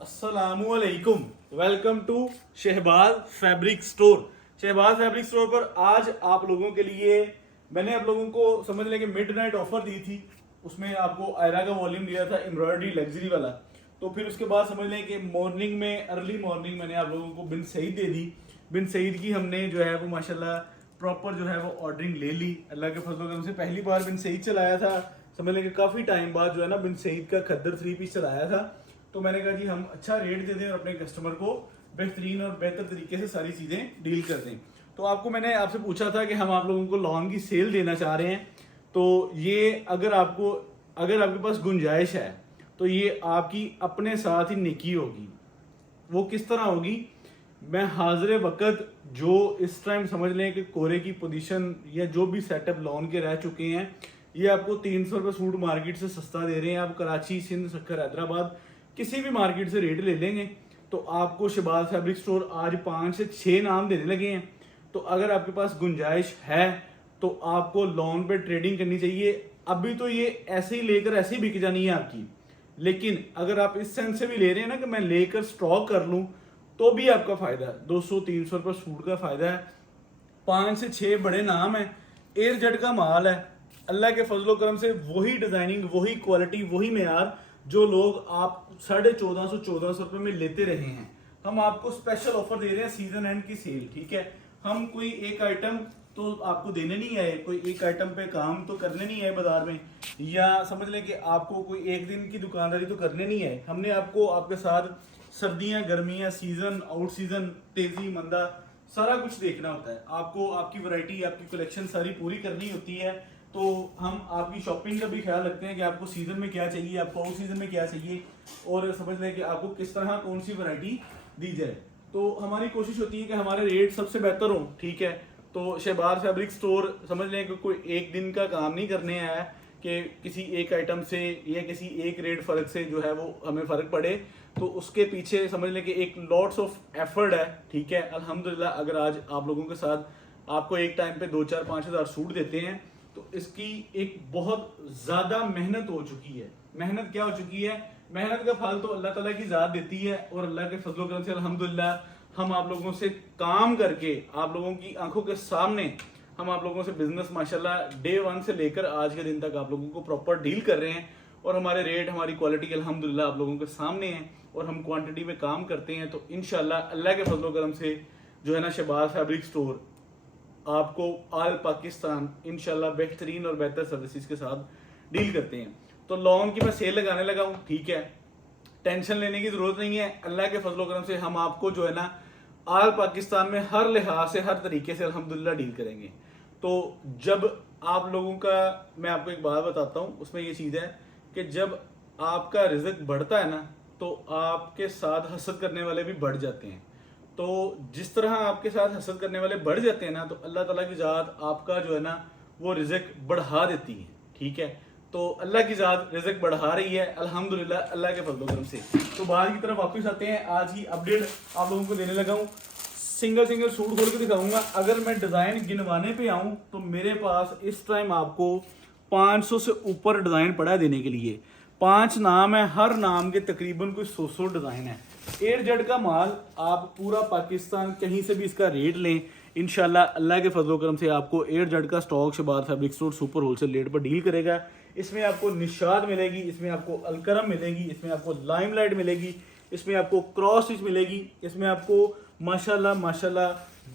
अस्सलामुअलैकुम, welcome to Shahbaz fabric store. Shahbaz fabric store पर आज आप लोगों के लिए मैंने आप लोगों को समझ लें कि मिड नाइट ऑफर दी थी। उसमें आपको आयरा का वॉल्यूम दिया था एम्ब्रॉयडरी लग्जरी वाला। तो फिर उसके बाद समझ लें कि मॉर्निंग में अर्ली मॉर्निंग मैंने आप लोगों को बिन सईद दे दी। बिन सईद की हमने जो है वो माशाल्लाह प्रॉपर जो है वो ऑर्डरिंग ले ली। अल्लाह के फजल करम से पहली बार बिन सईद चलाया था, समझ लें कि काफ़ी टाइम बाद जो है ना बिन सईद का खद्दर 3 पीस चलाया था। तो मैंने कहा जी हम अच्छा रेट दे दें और अपने कस्टमर को बेहतरीन और बेहतर तरीके से सारी चीज़ें डील कर दें। तो आपको मैंने आपसे पूछा था कि हम आप लोगों को लॉन की सेल देना चाह रहे हैं। तो ये अगर आपके पास गुंजाइश है तो ये आपकी अपने साथ ही नेकी होगी। वो किस तरह होगी? मैं हाजिर वक्त जो इस टाइम समझ लें कि कोरे की पोजीशन या जो भी सेटअप लॉन के रह चुके हैं, ये आपको 300 रुपये सूट मार्केट से सस्ता दे रहे हैं। आप कराची, सिंध, सक्खर, हैदराबाद किसी भी मार्केट से रेट ले लेंगे तो आपको शहबाज फैब्रिक स्टोर आज 5 से 6 नाम देने लगे हैं। तो अगर आपके पास गुंजाइश है तो आपको लोन पे ट्रेडिंग करनी चाहिए। अभी तो ये ऐसे ही लेकर ऐसे ही बिक जानी है आपकी, लेकिन अगर आप इस सेंस से भी ले रहे हैं ना कि मैं लेकर स्टॉक कर लूं तो भी आपका फायदा है। 200-300 रुपये सूट का फायदा है। 5 से 6 बड़े नाम है, एयर जेट का माल है। अल्लाह के फजलो करम से वही डिजाइनिंग, वही क्वालिटी, वही मेयार जो लोग आप 1450-1400 रुपये में लेते रहे हैं। हम आपको स्पेशल ऑफर दे रहे हैं सीजन एंड की सेल, ठीक है। हम कोई एक आइटम तो आपको देने नहीं आए, कोई एक आइटम पे काम तो करने नहीं आए बाजार में, या समझ लें कि आपको कोई एक दिन की दुकानदारी तो करने नहीं आए। हमने आपको आपके साथ सर्दियां, गर्मियां, सीजन, आउट सीजन, तेजी, मंदा सारा कुछ देखना होता है। आपको आपकी वैरायटी, आपकी कलेक्शन सारी पूरी करनी होती है। तो हम आपकी शॉपिंग का भी ख्याल रखते हैं कि आपको सीजन में क्या चाहिए, आपको आउट सीजन में क्या चाहिए, और समझ लें कि आपको किस तरह कौन सी वैरायटी दी जाए। तो हमारी कोशिश होती है कि हमारे रेट सबसे बेहतर हो, ठीक है। तो शहबाज फैब्रिक स्टोर समझ लें कि कोई एक दिन का काम नहीं करने आया कि किसी एक आइटम से या किसी एक रेट फर्क से जो है वो हमें फ़र्क पड़े। तो उसके पीछे समझ लें कि एक लॉट्स ऑफ एफर्ट है, ठीक है। अल्हम्दुलिल्लाह अगर आज आप लोगों के साथ आपको एक टाइम पे 2-4-5 हज़ार सूट देते हैं तो इसकी एक बहुत ज़्यादा मेहनत हो चुकी है। मेहनत क्या हो चुकी है? मेहनत का फल तो अल्लाह ताला की ज़ात देती है, और अल्लाह के फजलो करम से अल्हम्दुलिल्लाह हम आप लोगों से काम करके आप लोगों की आंखों के सामने हम आप लोगों से बिजनेस माशाल्लाह डे 1 से लेकर आज के दिन तक आप लोगों को प्रॉपर डील कर रहे हैं। और हमारे रेट, हमारी क्वालिटी अल्हम्दुलिल्लाह आप लोगों के सामने है, और हम क्वांटिटी में काम करते हैं। तो इंशाल्लाह अल्लाह के फजलो करम से जो है ना शहबाज फैब्रिक स्टोर आपको ऑल पाकिस्तान इंशाल्लाह बेहतरीन और बेहतर सर्विसेज के साथ डील करते हैं। तो लॉन की मैं सेल लगाने लगा हूँ, ठीक है। टेंशन लेने की जरूरत नहीं है। अल्लाह के फजलो करम से हम आपको जो है ना ऑल पाकिस्तान में हर लिहाज से, हर तरीके से अल्हम्दुलिल्लाह डील करेंगे। तो जब आप लोगों का, मैं आपको एक बात बताता हूँ, उसमें ये चीज़ है कि जब आपका रिज़्क बढ़ता है ना तो आपके साथ हसद करने वाले भी बढ़ जाते हैं। तो जिस तरह आपके साथ हसद करने वाले बढ़ जाते हैं ना तो अल्लाह ताला की ज़ात आपका जो है ना वो रिज़्क बढ़ा देती है, ठीक है। तो अल्लाह की ज़ात रिज़्क बढ़ा रही है अल्हम्दुलिल्लाह अल्लाह के फजल करम से। तो बाहर की तरफ वापस आते हैं। आज की अपडेट आप लोगों को देने लगा हूँ। सिंगल सूट खोल के दिखाऊंगा। अगर मैं डिज़ाइन गिनवाने पे आऊँ तो मेरे पास इस टाइम आपको 500 से ऊपर डिज़ाइन पड़ा है देने के लिए। 5 नाम है, हर नाम के तकरीबन कोई 100 डिज़ाइन है। एयर जेड का माल आप पूरा पाकिस्तान कहीं से भी इसका रेट लें, इंशाल्लाह अल्लाह के फजलो करम से आपको एयर जेड का stock Shahbaz fabric store super wholesale rate पर डील करेगा। इसमें आपको निशाद मिलेगी, इसमें आपको अलकरम मिलेगी, इसमें आपको लाइमलाइट मिलेगी, इसमें आपको क्रॉस स्टिच मिलेगी, इसमें आपको माशाल्लाह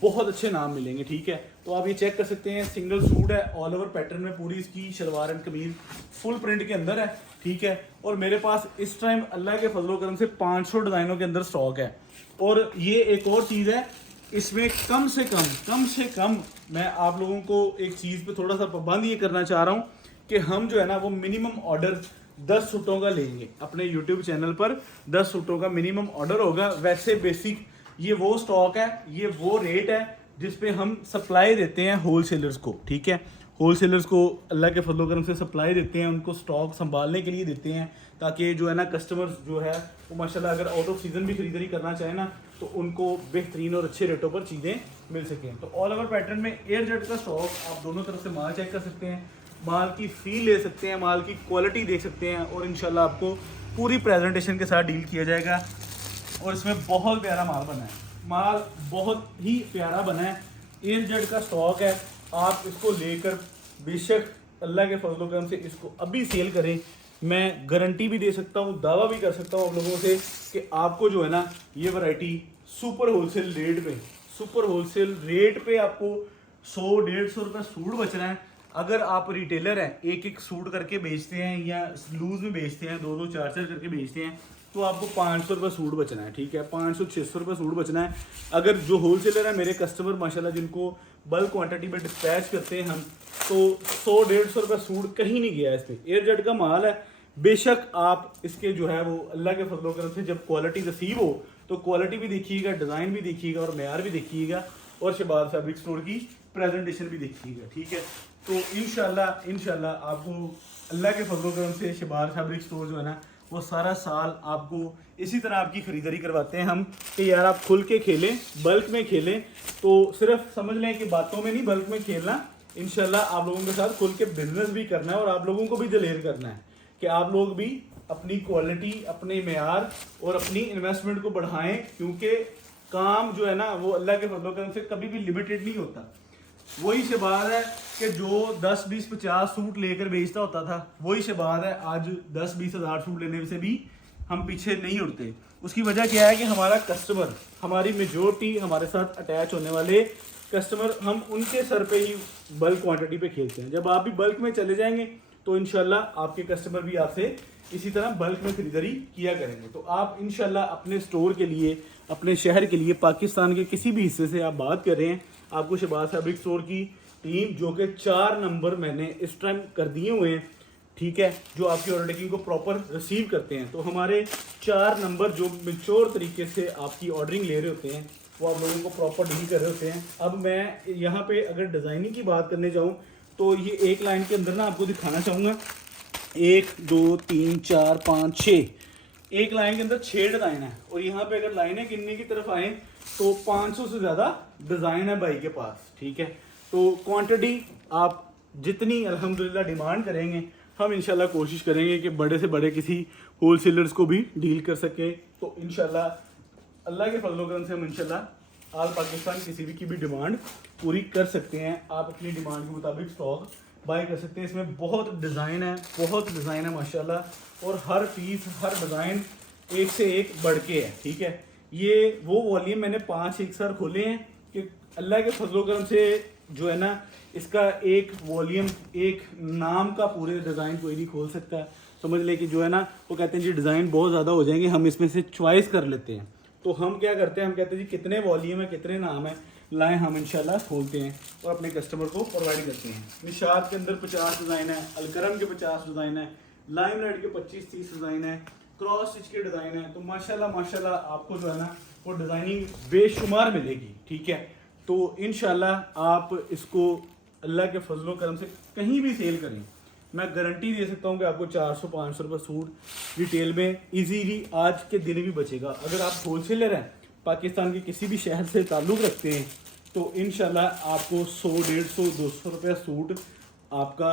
बहुत अच्छे नाम मिलेंगे, ठीक है। तो आप ये चेक कर सकते हैं। सिंगल सूट है, ऑल ओवर पैटर्न में पूरी इसकी शलवार एंड कमीज फुल प्रिंट के अंदर है, ठीक है। और मेरे पास इस टाइम अल्लाह के फजलो करम से 500 डिज़ाइनों के अंदर स्टॉक है। और ये एक और चीज़ है, इसमें कम से कम मैं आप लोगों को एक चीज़ पे थोड़ा सा पाबंद ये करना चाह रहा हूँ कि हम जो है ना वो मिनिमम ऑर्डर 10 सूटों का लेंगे। अपने यूट्यूब चैनल पर 10 सूटों का मिनिमम ऑर्डर होगा। वैसे बेसिक ये वो स्टॉक है, ये वो रेट है जिसपे हम सप्लाई देते हैं होलसेलर्स को, ठीक है। होलसेलर्स को अल्लाह के फजलो करम से सप्लाई देते हैं, उनको स्टॉक संभालने के लिए देते हैं, ताकि जो है ना कस्टमर्स जो है वो माशाल्लाह अगर आउट ऑफ सीज़न भी खरीदारी करना चाहे ना तो उनको बेहतरीन और अच्छे रेटों पर चीज़ें मिल सकें। तो ऑल ओवर पैटर्न में एयर जेट का स्टॉक, आप दोनों तरफ से माल चेक कर सकते हैं, माल की फील ले सकते हैं, माल की क्वालिटी देख सकते हैं, और इंशाल्लाह आपको पूरी प्रेजेंटेशन के साथ डील किया जाएगा। और इसमें बहुत प्यारा माल बना है, माल बहुत ही प्यारा बना है, एयर जेट का स्टॉक है। आप इसको लेकर बेशक अल्लाह के फजल करम से इसको अभी सेल करें। मैं गारंटी भी दे सकता हूँ, दावा भी कर सकता हूँ आप लोगों से कि आपको जो है ना ये वैरायटी सुपर होलसेल रेट पे, सुपर होलसेल रेट पे आपको 100-150 रुपये सूट बच रहा है। अगर आप रिटेलर हैं, एक एक सूट करके बेचते हैं या लूज में बेचते हैं, 2-2 4-4 करके बेचते हैं, तो आपको 500 रुपये सूट बचना है, ठीक है, 500-600 रुपये सूट बचना है। अगर जो होलसेलर है, मेरे कस्टमर माशाल्लाह जिनको बल्क क्वांटिटी में डिस्पैच करते हैं हम, तो 100-150 रुपये सूट कहीं नहीं गया। इस पर एयर जेट का माल है, बेशक आप इसके जो है वो अल्लाह के फजल करम से जब क्वालिटी नसीब हो तो क्वालिटी भी देखिएगा, डिज़ाइन भी देखिएगा और मेयार भी देखिएगा, और शहबाज फैब्रिक स्टोर की प्रेजेंटेशन भी देखिएगा, ठीक है। तो इंशाल्लाह आपको अल्लाह के फजल करम से शहबाज फैब्रिक स्टोर जो है ना वो सारा साल आपको इसी तरह आपकी ख़रीदारी करवाते हैं हम, कि यार आप खुल के खेलें, बल्क में खेलें। तो सिर्फ समझ लें कि बातों में नहीं, बल्क में खेलना, इंशाल्लाह आप लोगों के साथ खुल के बिजनेस भी करना है और आप लोगों को भी दलेर करना है कि आप लोग भी अपनी क्वालिटी, अपने मेयार और अपनी इन्वेस्टमेंट को बढ़ाएं, क्योंकि काम जो है ना वो अल्लाह के फजल करम से कभी भी लिमिटेड नहीं होता। वही शहबाज है कि जो 10-20-50 सूट लेकर बेचता होता था, वही शहबाज है आज 10-20 हज़ार सूट लेने से भी हम पीछे नहीं उठते। उसकी वजह क्या है कि हमारा कस्टमर, हमारी मेजोरिटी हमारे साथ अटैच होने वाले कस्टमर, हम उनके सर पे ही बल्क क्वांटिटी पे खेलते हैं। जब आप भी बल्क में चले जाएंगे तो इंशाल्लाह आपके कस्टमर भी आपसे इसी तरह बल्क में खरीदारी किया करेंगे। तो आप इंशाल्लाह अपने स्टोर के लिए, अपने शहर के लिए, पाकिस्तान के किसी भी हिस्से से आप बात कर रहे हैं, आपको शहबाज फैब्रिक स्टोर की टीम जो कि 4 नंबर मैंने इस टाइम कर दिए हुए हैं, ठीक है, जो आपकी ऑर्डर टेकिंग को प्रॉपर रिसीव करते हैं। तो हमारे 4 नंबर जो मेच्योर तरीके से आपकी ऑर्डरिंग ले रहे होते हैं, वो आप लोगों को प्रॉपर डील कर रहे होते हैं। अब मैं यहाँ पे अगर डिज़ाइनिंग की बात करने जाऊँ तो ये एक लाइन के अंदर ना आपको दिखाना चाहूँगा, 1 2 3 4 5 6, एक लाइन के अंदर 6 डिज़ाइन है। और यहाँ पे अगर लाइनें गिनने की तरफ आए तो 500 से ज़्यादा डिज़ाइन है भाई के पास, ठीक है। तो क्वांटिटी आप जितनी अल्हम्दुलिल्लाह डिमांड करेंगे, हम इंशाल्लाह कोशिश करेंगे कि बड़े से बड़े किसी होलसेलर्स को भी डील कर सके। तो इंशाल्लाह अल्लाह के फजल करम से हम इंशाल्लाह आल पाकिस्तान किसी भी की भी डिमांड पूरी कर सकते हैं। आप अपनी डिमांड के मुताबिक स्टॉक बाय कर सकते हैं। इसमें बहुत डिज़ाइन है, बहुत डिज़ाइन है माशाल्लाह, और हर पीस, हर डिज़ाइन एक से एक बढ़ के है, ठीक है। ये वो वॉल्यूम मैंने 5 एक साथ खोले हैं कि अल्लाह के फजल करम से जो है ना इसका एक वॉल्यूम, एक नाम का पूरे डिज़ाइन कोई नहीं खोल सकता। समझ ले कि जो है ना वो कहते हैं जी डिज़ाइन बहुत ज़्यादा हो जाएंगे, हम इसमें से चॉइस कर लेते हैं। तो हम क्या करते हैं, हम कहते हैं जी कितने वॉल्यूम है, कितने नाम है, लाएँ हम इंशाल्लाह खोलते हैं और अपने कस्टमर को प्रोवाइड करते हैं। निशात के अंदर 50 डिज़ाइन है, अलकरम के 50 डिज़ाइन है, लाइमलाइट के 25-30 डिज़ाइन है, क्रॉस स्टिच के डिज़ाइन है। तो माशाल्लाह आपको जो है ना वो डिज़ाइनिंग बेशुमार मिलेगी, ठीक है। तो इंशाल्लाह आप इसको अल्लाह के फजलो करम से कहीं भी सेल करें, मैं गारंटी दे सकता हूँ कि आपको 400-500 रुपये सूट रिटेल में इजीली आज के दिन भी बचेगा। अगर आप होलसेलर हैं, पाकिस्तान के किसी भी शहर से ताल्लुक़ रखते हैं, तो इंशाल्लाह आपको 100-150-200 रुपये सूट आपका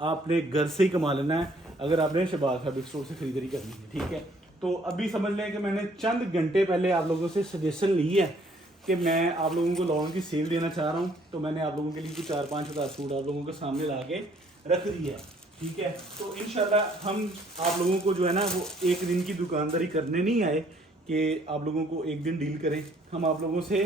आपने घर से ही कमा लेना है, अगर आपने शहबाज फैब्रिक स्टोर से खरीदारी करनी है, ठीक है। तो अभी समझ लें कि मैंने चंद घंटे पहले आप लोगों से सजेशन ली है कि मैं आप लोगों को लॉन की सेल देना चाह रहा हूँ, तो मैंने आप लोगों के लिए कुछ 4-5 हज़ार सूट आप लोगों के सामने ला के रख दिया है, ठीक है। तो इंशाल्लाह हम आप लोगों को जो है ना वो एक दिन की दुकानदारी करने नहीं आए कि आप लोगों को एक दिन डील करें। हम आप लोगों से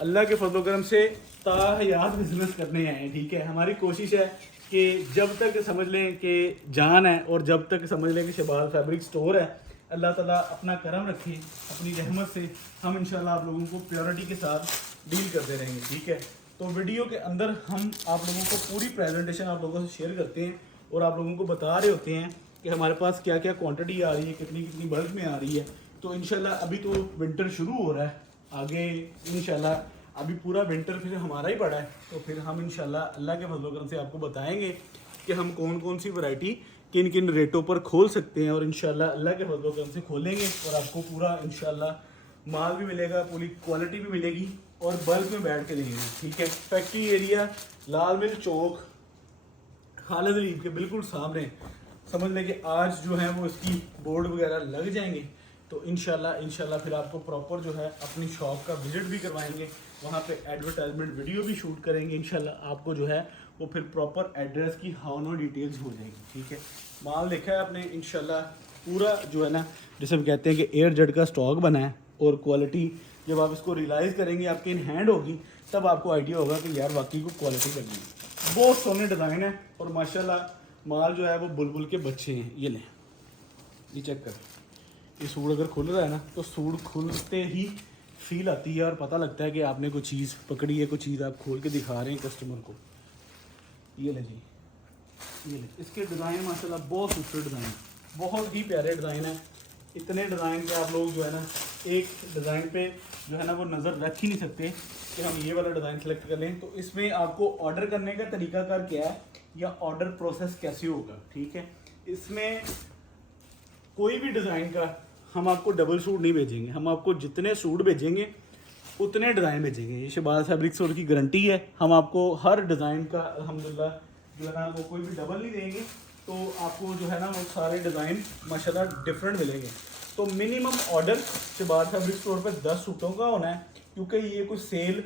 अल्लाह के फजल करम से ताहयात बिजनेस करने आए हैं, ठीक है। हमारी कोशिश है कि जब तक समझ लें कि जान है और जब तक समझ लें कि शहबाज फैब्रिक स्टोर है, अल्लाह ताला अपना करम रखे, अपनी रहमत से हम इंशाल्लाह आप लोगों को प्योरिटी के साथ डील करते रहेंगे, ठीक है। तो वीडियो के अंदर हम आप लोगों को पूरी प्रेजेंटेशन आप लोगों से शेयर करते हैं और आप लोगों को बता रहे होते हैं कि हमारे पास क्या क्या क्वांटिटी आ रही है, कितनी कितनी बल्क में आ रही है। तो इंशाल्लाह अभी तो विंटर शुरू हो रहा है, आगे इंशाल्लाह अभी पूरा विंटर फिर हमारा ही पड़ा है, तो फिर हम इंशाल्लाह अल्लाह के फजल करम से आपको बताएंगे कि हम कौन कौन सी वैरायटी किन किन रेटों पर खोल सकते हैं, और इंशाल्लाह अल्लाह के फजल करम से खोलेंगे और आपको पूरा इंशाल्लाह माल भी मिलेगा, पूरी क्वालिटी भी मिलेगी और बल्क में बैठ के देंगे, ठीक है। फैक्ट्री एरिया लाल मिल चौक खालिद अलीब के बिल्कुल सामने, समझ लें कि आज जो है वो इसकी बोर्ड वगैरह लग जाएंगे, तो इंशाल्लाह फिर आपको प्रॉपर जो है अपनी शॉप का विजिट भी करवाएंगे, वहाँ पे एडवर्टाइजमेंट वीडियो भी शूट करेंगे। इंशाल्लाह आपको जो है वो फिर प्रॉपर एड्रेस की हाउ नो डिटेल्स हो जाएगी, ठीक है। माल देखा है आपने, इंशाल्लाह पूरा जो है ना, जैसे हम कहते हैं कि एयर जेड का स्टॉक बना है, और क्वालिटी जब आप इसको रियलाइज़ करेंगे, आपके इन हैंड होगी, तब आपको आइडिया होगा कि यार वाकई को क्वालिटी करनी है। बहुत सोने डिज़ाइन है, और माशाल्लाह माल जो है वो बुलबुल के बच्चे हैं। ये लें, ये चेक कर, ये सूट अगर खुल रहा है ना, तो सूट खुलते ही फील आती है और पता लगता है कि आपने कोई चीज़ पकड़ी है, कोई चीज़ आप खोल के दिखा रहे हैं कस्टमर को। ये ले जी, ये ले, इसके डिज़ाइन माशाल्लाह बहुत खूबसूरत डिज़ाइन, बहुत ही प्यारे डिज़ाइन है। इतने डिज़ाइन के आप लोग जो है ना, एक डिज़ाइन पे जो है ना वो नज़र रख ही नहीं सकते कि हम ये वाला डिज़ाइन सेलेक्ट कर लें। तो इसमें आपको ऑर्डर करने का तरीकाकार क्या है, या ऑर्डर प्रोसेस कैसे होगा, ठीक है। इसमें कोई भी डिज़ाइन का हम आपको डबल सूट नहीं भेजेंगे, हम आपको जितने सूट भेजेंगे उतने डिज़ाइन भेजेंगे। ये शहबाज फैब्रिक स्टोर की गारंटी है। हम आपको हर डिज़ाइन का अल्हम्दुलिल्लाह जो है ना वो कोई भी डबल नहीं देंगे, तो आपको जो है ना वो सारे डिज़ाइन माशाल्लाह डिफरेंट मिलेंगे। तो minimum order Shahbaz fabric store पर 10 सूटों का होना है, क्योंकि ये कोई सेल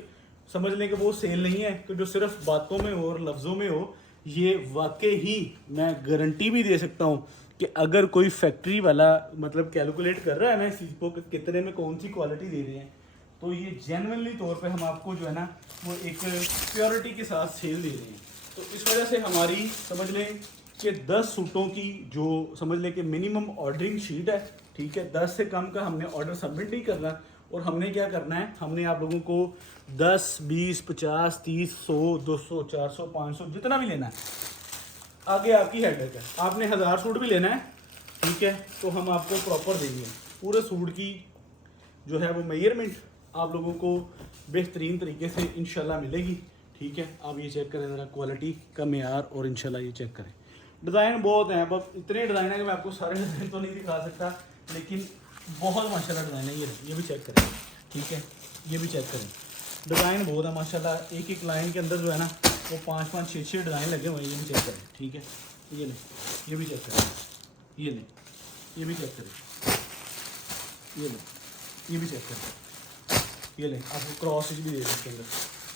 समझ लें कि वो सेल नहीं है कि जो सिर्फ बातों में हो और लफ्ज़ों में हो। ये वाकई ही मैं गारंटी भी दे सकता हूँ कि अगर कोई फैक्ट्री वाला मतलब कैलकुलेट कर रहा है ना इस चीज़ को कि कितने में कौन सी क्वालिटी दे रहे हैं, तो ये जेन्युइनली तौर पे हम आपको जो है ना वो एक प्योरिटी के साथ सेल दे रहे हैं। तो इस वजह से हमारी समझ लें कि 10 सूटों की जो समझ लें कि मिनिमम ऑर्डरिंग शीट है, ठीक है। 10 से कम का हमने ऑर्डर सबमिट नहीं करना। और हमने क्या करना है, हमने आप लोगों को 10, 20, 50, 30, 100, 200, 400, 500 जितना भी लेना है, आगे आपकी हेडेक है। आपने 1000 सूट भी लेना है, ठीक है, तो हम आपको प्रॉपर देंगे पूरे सूट की जो है वो मेजरमेंट आप लोगों को बेहतरीन तरीके से इंशाल्लाह मिलेगी, ठीक है। आप ये चेक करें ज़रा क्वालिटी का मेयार, और इंशाल्लाह ये चेक करें। डिज़ाइन बहुत हैं, बस इतने डिज़ाइन है कि मैं आपको सारे डिज़ाइन तो नहीं दिखा सकता, लेकिन बहुत माशाल्लाह डिज़ाइन है। ये भी चेक करें, ठीक है, ये भी चेक करें। डिज़ाइन बहुत है माशाल्लाह, एक एक लाइन के अंदर जो है ना वो 5-5, 6-6 डिज़ाइन लगे हुए हैं। ये भी चेक करें, ठीक है। ये लें, ये भी चेक करें, ये लें, ये भी चेक करें, ये लें, ये भी चेक करें, ये लें। आपको क्रॉस स्टिच भी दे दें इसके अंदर।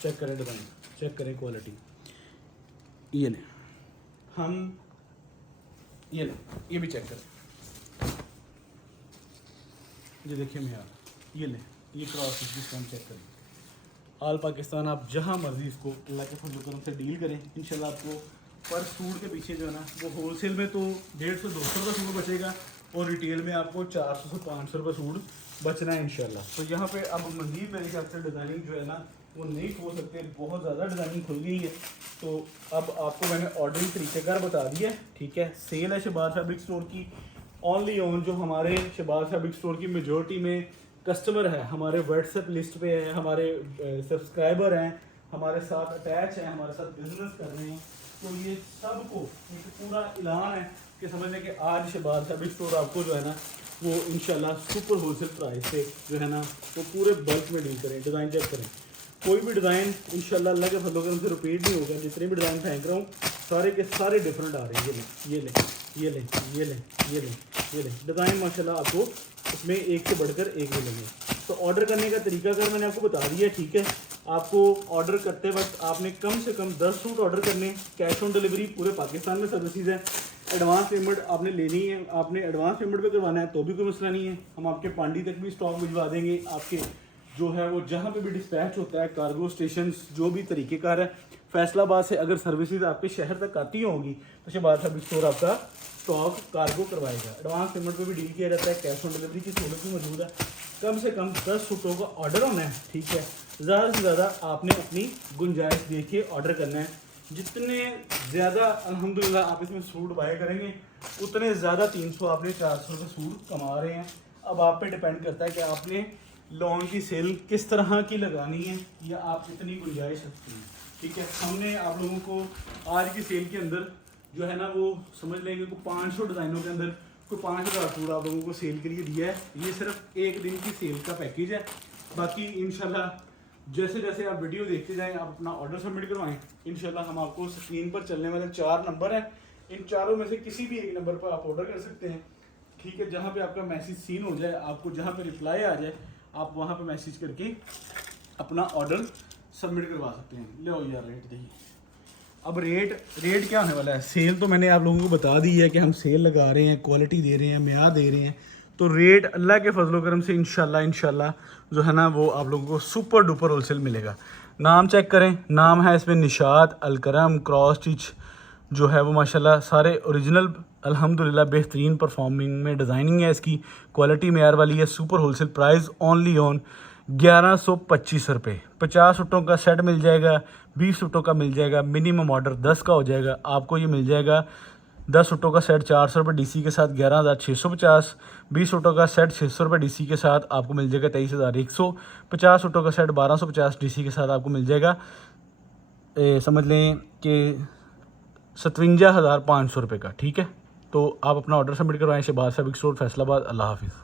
चेक करें डिज़ाइन, चेक करें क्वालिटी। ये लें, हम ये लें, ये भी चेक करें, ये देखिए मेयार, ये लें, ये क्रॉस स्टिच जिसको हम चेक करें। आल पाकिस्तान आप जहाँ मर्जी इसको अल्लाह के फजल करम से डील करें, इंशाल्लाह आपको पर सूट के पीछे जो है ना वो होलसेल में तो 150-200 रुपये सूट बचेगा, और रिटेल में आपको 400 से 500 रुपये सूट बचना है इंशाल्लाह। तो यहाँ पे अब मज़ीद मेरे ख्याल से डिज़ाइनिंग जो है ना वो नहीं खोल सकते, बहुत ज़्यादा डिज़ाइनिंग खुल गई है। तो अब आपको मैंने ऑर्डरिंग तरीक़ेकार बता दिया है, ठीक है। सेल है शहबाज फैब्रिक स्टोर की ओनली ऑन, जो हमारे शहबाज फैब्रिक स्टोर की मेजॉरिटी में कस्टमर है, हमारे व्हाट्सएप लिस्ट पे है, हमारे सब्सक्राइबर हैं, हमारे साथ अटैच हैं, हमारे साथ बिजनेस कर रहे हैं। तो ये सबको एक पूरा ऐलान है कि समझ लें कि आज शहबाज फैब्रिक स्टोर आपको जो है ना वो इंशाल्लाह सुपर होलसेल प्राइस पे जो है ना वो पूरे बल्क में डील करें। डिज़ाइन चेक करें, कोई भी डिज़ाइन इंशाल्लाह अल्लाह के फजल करम से रिपीट नहीं होगा। जितने भी डिज़ाइन फेंक रहा हूँ सारे के सारे डिफरेंट आ रहे हैं। ये लें, ये लें, ये लें, ये लें, ये लें। डिज़ाइन माशाल्लाह आपको इसमें एक से बढ़कर एक मिलेंगे। तो ऑर्डर करने का तरीका अगर मैंने आपको बता दिया, ठीक है। आपको ऑर्डर करते वक्त आपने कम से कम 10 सूट ऑर्डर करने, कैश ऑन डिलीवरी पूरे पाकिस्तान में सर्विसेज है। एडवांस पेमेंट आपने लेनी है, आपने एडवांस पेमेंट पे करवाना है तो भी कोई मसला नहीं है, हम आपके पांडी तक भी स्टॉक भिजवा देंगे। आपके जो है वो जहाँ पे भी डिस्पैच होता है, कार्गो स्टेशन जो भी तरीक़ेकार है, फैसलाबाद से अगर सर्विसेज आपके शहर तक आती होंगी तो शहबाज फैब्रिक स्टोर आपका स्टॉक कार्गो करवाएगा। एडवांस पेमेंट पे भी डील किया जाता है, कैश ऑन डिलीवरी की सहूलत भी मौजूद है। कम से कम 10 सूटों का ऑर्डर होना है, ठीक है। ज़्यादा से ज़्यादा आपने अपनी गुंजाइश देखिए ऑर्डर करना है। जितने ज़्यादा अल्हम्दुलिल्लाह आप इसमें सूट बाय करेंगे उतने ज़्यादा 300 आपने 400 रुपये सूट कमा रहे हैं। अब आप पे डिपेंड करता है कि आपने लॉन्ग की सेल किस तरह की लगानी है या आप कितनी गुंजाइश रखते हैं, ठीक है। हमने आप लोगों को आज की सेल के अंदर जो है ना वो समझ लेंगे को 500 डिज़ाइनों के अंदर कोई 5000 सूट आप लोगों को सेल के लिए दिया है। ये सिर्फ एक दिन की सेल का पैकेज है। बाकी इंशाल्लाह जैसे जैसे आप वीडियो देखते जाएं, आप अपना ऑर्डर सबमिट करवाएं, इंशाल्लाह हम आपको स्क्रीन पर चलने वाले 4 नंबर हैं, इन चारों में से किसी भी एक नंबर पर आप ऑर्डर कर सकते हैं। ठीक है, जहाँ पे आपका मैसेज सीन हो जाए, आपको जहाँ पे रिप्लाई आ जाए, आप वहाँ पे मैसेज करके अपना ऑर्डर सबमिट करवा सकते हैं। लो यार रेट देखिए। अब रेट क्या होने वाला है, सेल तो मैंने आप लोगों को बता दी है कि हम सेल लगा रहे हैं, क्वालिटी दे रहे हैं, म्यार दे रहे हैं। तो रेट अल्लाह के फजलो करम से इंशाल्लाह जो है ना वो आप लोगों को सुपर डुपर होलसेल मिलेगा। नाम चेक करें, नाम है इसमें निशात अलकरम क्रॉस स्टिच जो है वो माशाल्लाह सारे ओरिजिनल अल्हम्दुलिल्लाह बेहतरीन परफॉर्मिंग में डिज़ाइनिंग है, इसकी क्वालिटी मेयार वाली है। Super wholesale price only on 1125 रुपये। 50 सूटों का सेट मिल जाएगा, 20 सूटों का मिल जाएगा, मिनिमम ऑर्डर 10 का हो जाएगा। आपको ये मिल जाएगा 10 सूटों का सेट 400 रुपये DC के साथ 11,650, 20 सूटों का सेट 600 रुपये DC के साथ आपको मिल जाएगा 23,100, 50 सूटों का सेट 1250 DC के साथ आपको मिल जाएगा समझ लें कि 57,500 रुपये का। ठीक है, तो आप अपना ऑर्डर सबमिट करवाएं। Shahbaz fabric store, Faisalabad. अल्लाह हाफिज़।